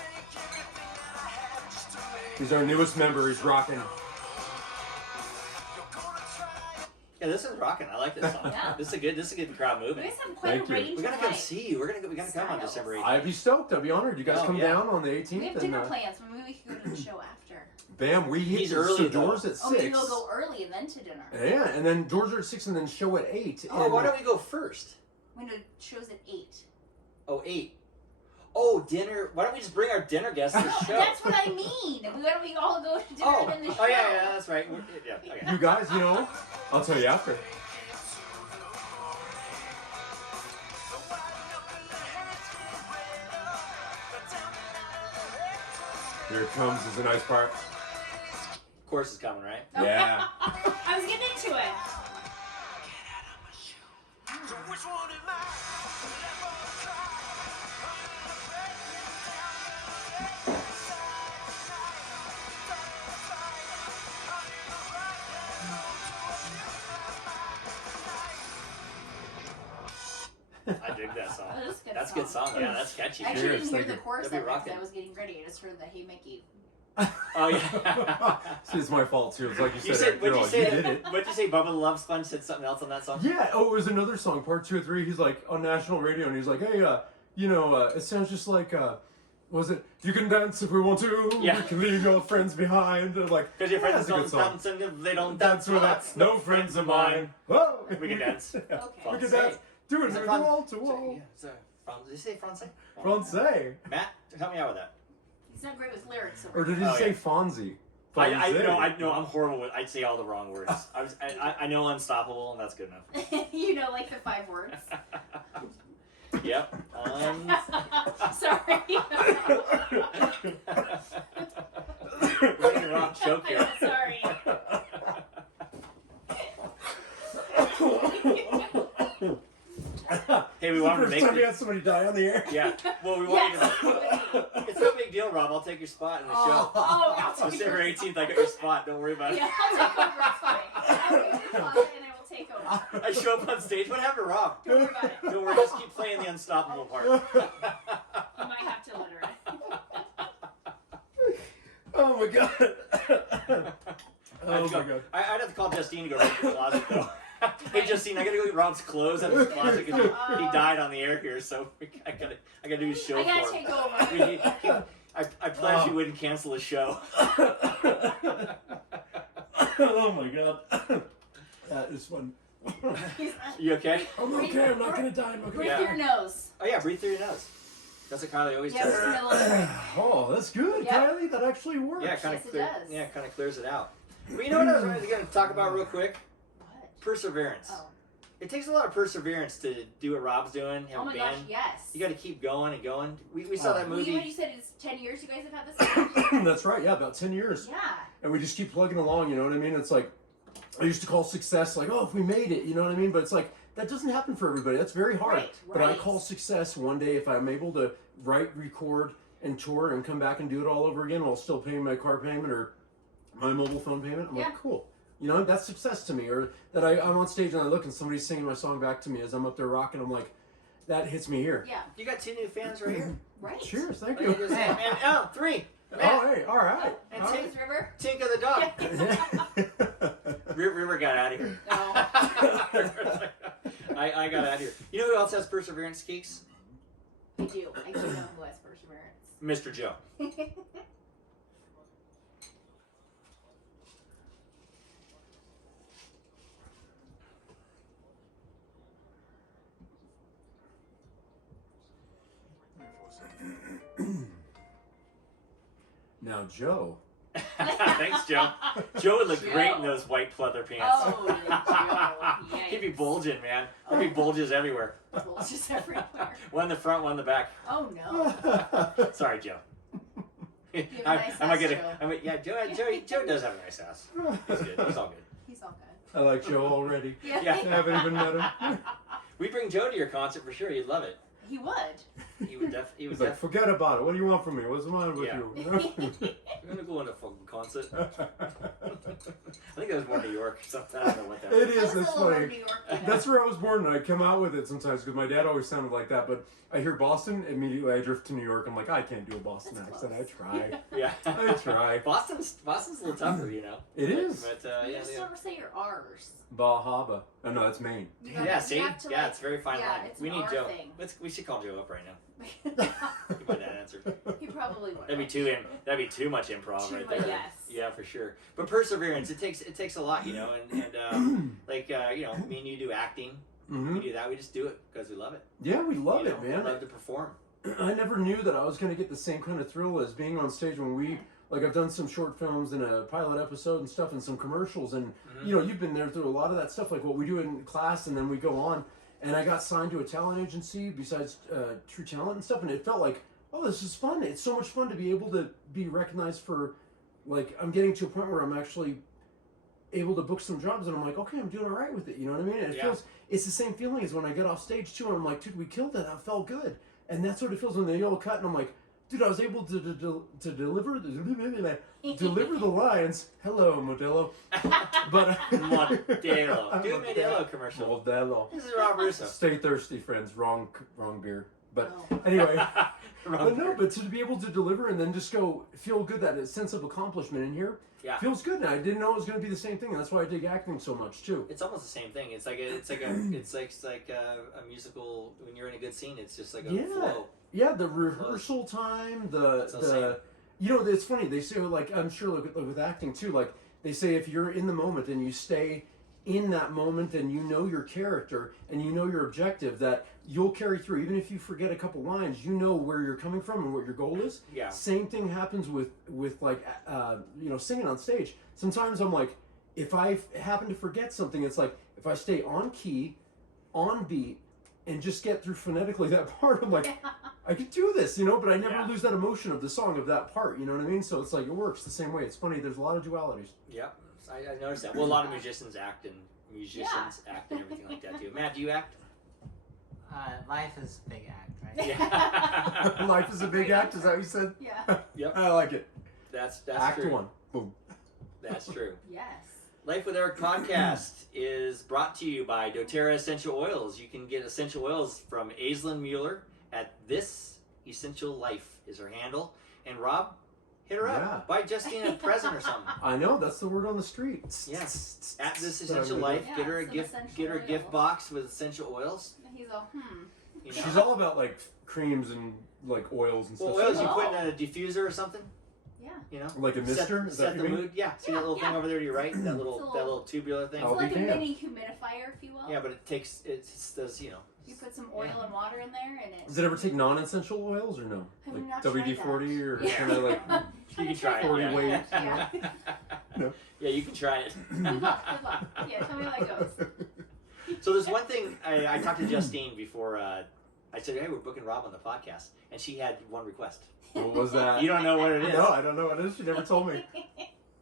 He's our newest member. He's rocking. Yeah, this is rocking. I like this song. Yeah. This is a good crowd You movement. guys have quite Thank a you. range We gotta of come like, see you. We gotta come on styles. December 18th. I'd be stoked. I'd be honored. You guys Oh, come yeah. down on the 18th. We have and, dinner plans. Maybe we could go to the show after. Bam, we hit He's early, though. doors at 6. Oh, maybe we'll go early and then to dinner. Yeah, and then doors are at 6 and then show at 8. Oh, why don't we go first? We know show's at 8. Oh, 8. Oh, dinner. Why don't we just bring our dinner guests to the No, show? that's what I mean. Why don't we all go to dinner Oh, and then the show? oh yeah, that's right. Yeah, okay. You guys, I'll tell you after. Here it comes is a nice part. Of course it's coming, right? Yeah. I was getting into it. I dig that song. That is a good That's a good song. Yeah, that's catchy. I actually Cheers, didn't hear thank the you. chorus That'd be of it because rocking. I was getting ready. I just heard the Hey Mickey. Oh yeah. See, it's my fault too. It's like you said, You said, Eric, what'd you're you like, say? you did it. What'd you say? Bubba the Love Sponge said something else on that song. Yeah. Oh, it was another song, part 2 or 3. He's like on national radio, and he's like, "Hey, it sounds just like Was it? You can dance if we want to. Yeah. You can leave your friends behind. They're like, Because your yeah, friends that's a good don't song. dance, and if they don't Dance dance with us. No friends of mine. Whoa. We can dance. Okay. We can dance. Do it Is it from Fran- wall to wall. Did you say Francais? Francais. Matt, help me out with that. He's not great with lyrics. So Or did he Oh, say yeah. Fonzie? I Fonzie. know I'm horrible with. I'd say all the wrong words. I know unstoppable, and that's good enough. You know, like the 5 words. Yep. Sorry. Running the wrong joke here. Sorry. Hey, we wanted to First make time we it. had somebody die on the air. Yeah. Well, we want you Yes. to. It's no big deal, Rob. I'll take your spot in the show. Oh, I'll take December yours. 18th, I got your spot. Don't worry about it. Yeah, I'll take over. It's fine. I'll be your father and I will take over. I show up on stage. What happened to Rob? Don't worry about it. Don't worry. Just keep playing the unstoppable part. You might have to let her. Oh my god. Oh my god. I'd have to call Justine to go right to the closet, though. Hey, Justine, I gotta go get Rob's clothes out of his closet because he died on the air here, so I gotta do his show I for gotta him. take over. I pledge you wouldn't cancel the show. Oh my god. That is fun. You okay? I'm okay, I'm not gonna die. I'm not Breathe gonna through your nose. Oh yeah, breathe through your nose. That's what Kylie always Yeah, does. breathe in a little bit. Oh, that's good, Yeah. Kylie. That actually works. Yeah, kind Yes, of it does. Yeah, kind of clears it out. But you know what I was going to talk about real quick? What? Perseverance. Oh. It takes a lot of perseverance to do what Rob's doing. Have Oh a my band. gosh, yes. You got to keep going and going. We saw that Well, you movie. said it's 10 years you guys have had this band? That's right. Yeah, about 10 years. Yeah. And we just keep plugging along. You know what I mean? It's like I used to call success like, oh, if we made it. You know what I mean? But it's like that doesn't happen for everybody. That's very hard. Right, But I right. call success one day if I'm able to write, record, and tour and come back and do it all over again while still paying my car payment or my mobile phone payment. I'm Yeah. like, cool. You know, that's success to me. Or that I'm on stage and I look and somebody's singing my song back to me as I'm up there rocking. I'm like, that hits me here. Yeah. You got 2 new fans right here. Right. Cheers. Thank Oh, you. just- and 3. Oh, Matt, hey. All right. And All Cheers, River. Tink of the dog. River got out of here. No. I got out of here. You know who else has perseverance, Keeks? I do. I do know who has perseverance. Mr. Joe. Now, Joe. Thanks, Joe. Joe would look Joe. great in those white pleather pants. Oh, Joe. He'd be Yikes. bulging, man. There'd be bulges everywhere. Bulges everywhere. One in the front, one in the back. Oh, no. Sorry, Joe. have a nice I might ass, get Joe. yeah, Joe does have a nice ass. He's good. He's all good. He's all good. I like Joe already. Yeah. Yeah. I haven't even met him. We bring Joe to your concert for sure. You'd love it. He would. He would he would He's like, forget about it. What do you want from me? What's the matter with Yeah. you? I'm gonna go on a fucking concert. I think that was more New York. Something I don't know what that It was. is. That was It's a little funny. New York, you know. That's where I was born, and I come out with it sometimes because my dad always sounded like that. But I hear Boston, immediately I drift to New York. I'm like, I can't do a Boston That's accent. close. I try. Yeah. I try. Boston's a little tougher, you know. It is. But You yeah, just don't say your R's. Bahaba. Oh no, that's Maine. You gotta- yeah. you See, have to, yeah, like- it's very fine yeah, line. it's We an need R Joe. thing. We should call Joe up right now. Give my dad answer. He probably would. That'd be too much improv Too right much, there. yes. Yeah, for sure. But perseverance, it takes a lot, you know. Like you know, me and you do acting. Hmm. We do that. We just do it because we love it. Yeah, we love You it, know, man. We love to perform. I never knew that I was going to get the same kind of thrill as being on stage when we, like, I've done some short films and a pilot episode and stuff and some commercials. And, you know, you've been there through a lot of that stuff, like what we do in class and then we go on. And I got signed to a talent agency besides True Talent and stuff. And it felt like, oh, this is fun. It's so much fun to be able to be recognized for, like, I'm getting to a point where I'm actually able to book some jobs and I'm like, okay, I'm doing all right with it. You know what I mean? And it Yeah. feels, it's the same feeling as when I get off stage too. And I'm like, dude, we killed that. That felt good. And that's what it feels when they yell cut. And I'm like, dude, I was able to deliver the lines. Hello, Modelo. But Modelo. Do a Modelo commercial. Modelo. This is Rob Russo. Stay thirsty, friends. Wrong beer. But Oh. anyway. Wrong But no, beer. but to be able to deliver and then just go feel good, that sense of accomplishment in here, Yeah. feels good. And I didn't know it was going to be the same thing. And that's why I dig acting so much too. It's almost the same thing. It's like a musical. When you're in a good scene, it's just like a flow. Yeah, the rehearsal time, it's funny. They say, like, I'm sure with acting too, like they say if you're in the moment and you stay in that moment and you know your character and you know your objective, that you'll carry through. Even if you forget a couple lines, you know where you're coming from and what your goal is. Yeah. Same thing happens with like singing on stage. Sometimes I'm like, if I happen to forget something, it's like if I stay on key, on beat, and just get through phonetically that part, I'm like, I could do this, but I never lose that emotion of the song, of that part, you know what I mean? So it's like, it works the same way. It's funny, there's a lot of dualities. Yeah, I noticed that. Well, a lot of musicians act and everything like that too. Matt, do you act? Life is a big act, right? Yeah. Life is a big act, is that what you said? Yeah. Yep. I like it. That's Act true. 1. Boom. That's true. Yes. Life with Eric podcast is brought to you by doTERRA Essential Oils. You can get essential oils from Aislinn Mueller at This Essential Life is her handle. And Rob, hit her up. Buy Justine a present or something. I know, that's the word on the street. Yes. At This Essential Life, get her a gift box with essential oils. He's all, She's all about like creams and like oils and stuff. Well, oils you put in a diffuser or something. Yeah. Like a mister? Set the mood. Yeah. See that little thing over there to your right? That little tubular thing? It's like a mini humidifier, if you will. Yeah, but it does, You put some oil and water in there and it... Does it ever take non-essential oils or no? Have Like you not tried WD-40 or Yeah. kind of like... You can try it. 40 Yeah. weight. Yeah. No. Yeah, you can try it. Good luck. Yeah, tell me how it goes. So there's one thing, I talked to Justine before, I said, hey, we're booking Rob on the podcast. And she had one request. What was that? You don't know what it is? No, I don't know what it is. She never told me.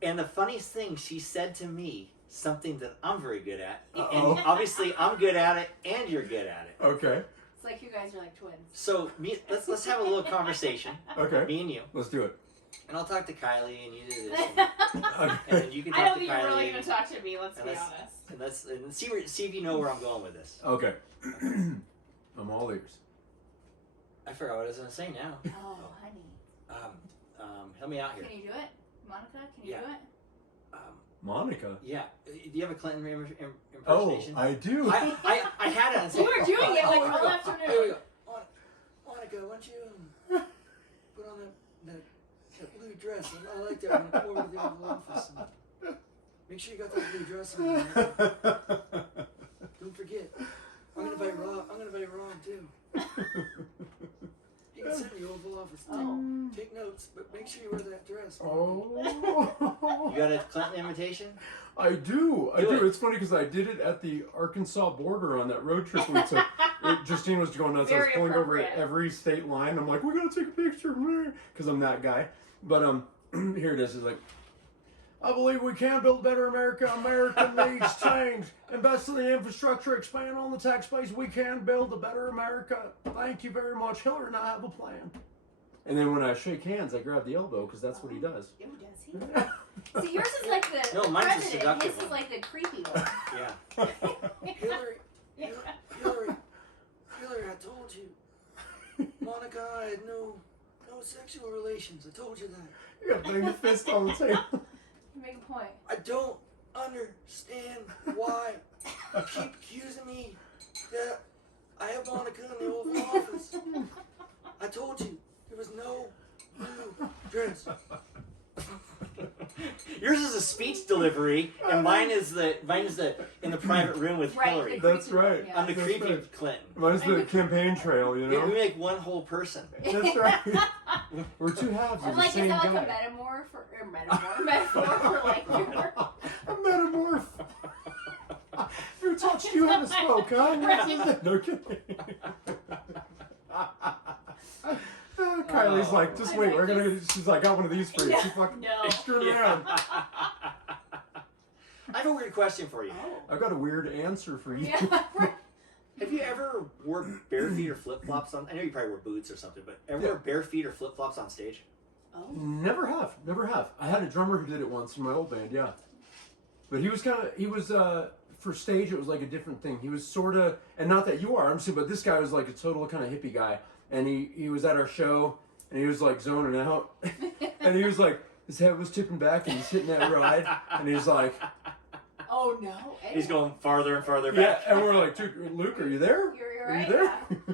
And the funniest thing, she said to me something that I'm very good at. Uh-oh. And obviously I'm good at it and you're good at it. Okay. It's like you guys are like twins. So let's have a little conversation. Okay. Me and you. Let's do it. And I'll talk to Kylie and you do this. Okay. And then you can I talk don't to think Kylie. you're really going to talk to me, let's be honest. And see if you know where I'm going with this. Okay. I'm all ears. I forgot what I was going to say now. Oh, honey. Help me out here. Can you do it? Monica, can you do it? Monica? Yeah. Do you have a Clinton Oh, impersonation? I do. I had it. You were doing it like all Here we afternoon. go. Monica, why don't you put on that blue dress? I like that when you come over to the Oval Office. And make sure you got that blue dress on. Don't forget. I'm gonna invite Rob too. You can sit in the Oval Office. Take notes, but make sure you wear that dress. Oh. You got a Clinton invitation? I do. Do it. It's funny because I did it at the Arkansas border on that road trip we took. Justine was going nuts. I was Very pulling over appropriate. at every state line. I'm like, we gotta take a picture because I'm that guy. But here it is. It's like, I believe we can build a better America. American needs change. Invest in the infrastructure, expand on the tax base. We can build a better America. Thank you very much. Hillary and I have a plan. And then when I shake hands, I grab the elbow because that's what he does. Oh, does he? See, yours is like the, No, the mine's a president. seductive His is one. like the creepy one. Yeah. Hillary, I told you. Monica and I had no sexual relations. I told you that. You gotta bang the fist on the table. You make a point. I don't understand why you keep accusing me that I have Monica in the Oval Office. I told you there was no blue dress. Yours is a speech delivery, and mine is the in the private room with Right, Hillary. That's right. Yeah. I'm the That's creepy right. Clinton. Mine's the campaign trail, you We know? make one whole person. That's right. We're two halves of I'm the like, is same that like guy. a metaphor for like your... A metamorph. Who taught you how to smoke, huh? Right. No kidding. Kylie's like, just wait, we're gonna. She's like, got one of these for you. Yeah, She fucking no. extra Yeah. around. I have a weird question for you. I've got a weird answer for you. Yeah, right. Have you ever wore bare feet or flip flops on? I know you probably wear boots or something, but ever wear bare feet or flip flops on stage? Oh. Never have. I had a drummer who did it once in my old band, yeah. But he was for stage, it was like a different thing. He was sort of, and not that you are, I'm saying, but this guy was like a total kind of hippie guy. And he was at our show, and he was like zoning out. And he was like, His head was tipping back, and he's hitting that ride, and he's like, Oh no. He's going farther and farther yeah, back. and we're like, dude, Luke, are you there? You're Are right. you there? Yeah.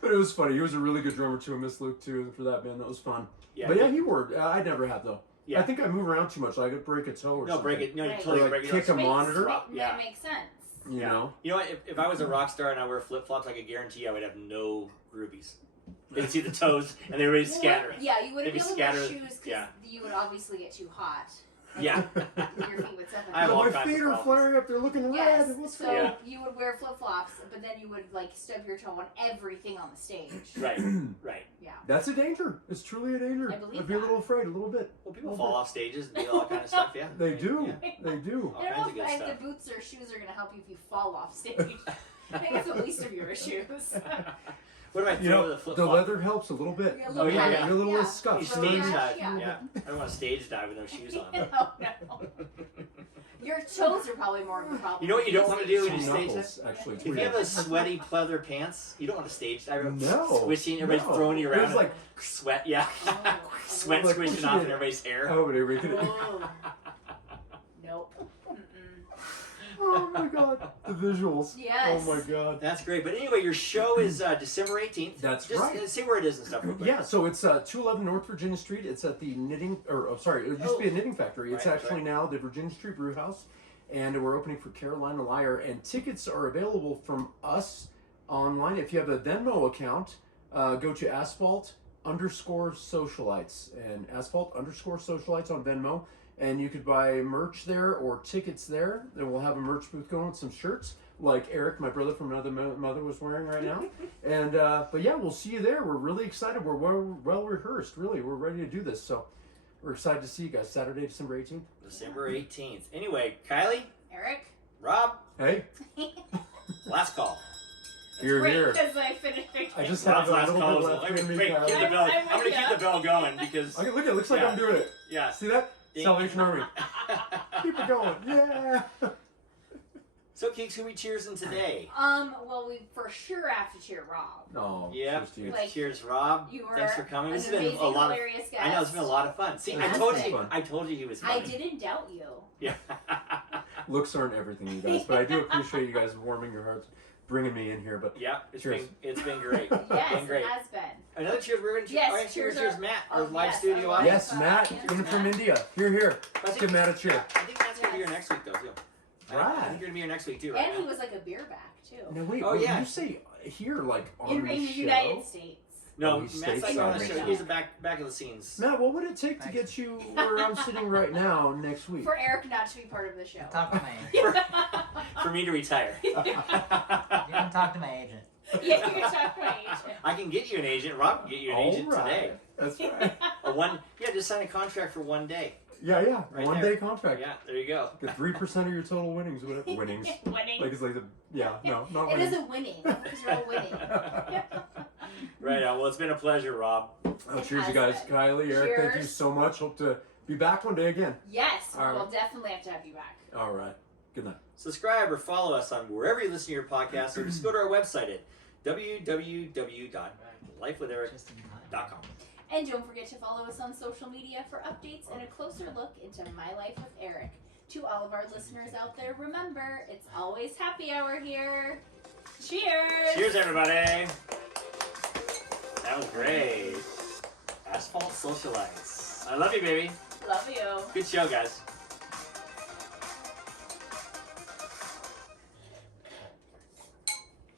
But it was funny. He was a really good drummer too. I miss Luke too for that band. That was fun. Yeah. But yeah, he worked. I never have though. Yeah. I think I move around too much. Like I could break a toe or No, something. break it. No, you Right. totally Or, like, break it. kick a Makes- monitor. Yeah. That makes sense. You know. You know what? If I was a rock star and I wear flip flops, I could guarantee I would have no groovies. You can see the toes and they're really scattering. Yeah, you wouldn't They'd be be able to wear scattered. shoes because Yeah. you would obviously get too hot. Yeah. Your feet would suffocate. I have Yeah, all my kinds feet of are problems. flaring up. They're looking Yes, red. What's so going Yeah. you would wear flip flops, but then you would like stub your toe on everything on the stage. Right. Right. Yeah. That's a danger. It's truly a danger. I believe I'd be a that. little afraid, a little bit. Well, people fall off stages and do all kind of stuff. Yeah. They do. Yeah. They do. All I don't kinds know of good if stuff. the boots or shoes are going to help you if you fall off stage. I think that's the least of your issues. What do I throw You know, the flip the flop? leather helps a little bit. You're a Oh, little yeah, heavy, yeah. You're a little yeah. less scuffed. You You know stage what I dive. mean? Yeah. Yeah. I don't want to stage dive with no shoes on. No, no. Your toes are probably more of a problem. You know what you don't want to do when you Two stage knuckles, dive? actually. If Two you have knuckles. those sweaty pleather pants, you don't want to stage dive. No. Squishing, everybody's No. throwing you It around. was like, Sweat, yeah. Oh, Sweat Like squishing pushing off it. in everybody's hair. oh, they were gonna. Oh. Nope. Mm-mm. Oh my god, the visuals. Yes. Oh my god. That's great. But anyway, your show is December 18th. That's Just right. say where it is and stuff real quick. Yeah, so it's 211 North Virginia Street. It's at the knitting, or oh, sorry, it used to be a knitting factory. It's Right, actually now the Virginia Street Brew House, and we're opening for Carolina Liar. And tickets are available from us online. If you have a Venmo account, go to Asphalt_Socialites and Asphalt_Socialites on Venmo. And you could buy merch there or tickets there. And we'll have a merch booth going with some shirts, like Eric, my brother from another mother, was wearing right now. And but yeah, we'll see you there. We're really excited. We're well rehearsed. Really, we're ready to do this. So we're excited to see you guys Saturday, December 18th. December 18th. Anyway, Kylie, Eric? Rob, Hey, last call. you're Great, here. because I finished. I just Rob's have a last little call bit is left wait, in me. keep the Kyle. bell. I'm I'm going to keep the bell going because Okay, look, it looks like Yeah. I'm doing it. yeah. See that? Ding. Salvation Army. Keep it going. Yeah. So, Keeks, who we cheersing today? Well, we for sure have to cheer Rob. No. Yep. cheers to you. Like, Cheers, Rob. You were Thanks for coming. an This has been amazing, a lot of. hilarious guest. I know it's been a lot of fun. See, It I has told been you. fun. I told you he was I funny. didn't doubt you. Yeah. Looks aren't everything, you guys, but I do appreciate you guys warming your hearts, bringing me in here. But Yeah, Cheers. it's been great. Yes, been great. it has been. Another cheers. We're gonna Yes, oh, yeah, cheers, cheers Matt, our oh, live yes, studio our audience. yes, Matt, Yes, in from Matt. India. Here. I think- Give Matt a cheer. I think Matt's gonna be here Yes. next week though too. I Right. think you're gonna be here next week too, right? And he was like a beer back too. Now wait, Oh, when yeah. you say here, like on In the the show? United States. No, Oh, he Matt's stays like on the on show. the He's show. the back of the scenes. Matt, what would it take to get you where I'm sitting right now next week? For Eric not to be part of the show. Talk to my agent. For me to retire. You can talk to my agent. Yeah, you're talking about agent. I can get you an agent. Rob can get you an All agent right. today. That's right. Just sign a contract for 1 day. Yeah. Right One there. day contract. Yeah, there you go. Get 3% of your total winnings. Whatever. Winnings. Winning. Like it's like the no, not It winning. isn't winning because you're all winning. Right on. Well, it's been a pleasure, Rob. Oh, cheers, you guys. Kylie, Eric, thank you Cheers. so much. Hope to be back one day again. Yes, All right. we'll definitely have to have you back. All right. Good night. Subscribe or follow us on wherever you listen to your podcast, or just go to our website at www.lifewitheric.com. Just in time. And don't forget to follow us on social media for updates and a closer look into my life with Eric. To all of our listeners out there, remember, it's always happy hour here. Cheers! Cheers, everybody. That was great. Asphalt Socialites. I love you, baby. Love you. Good show, guys.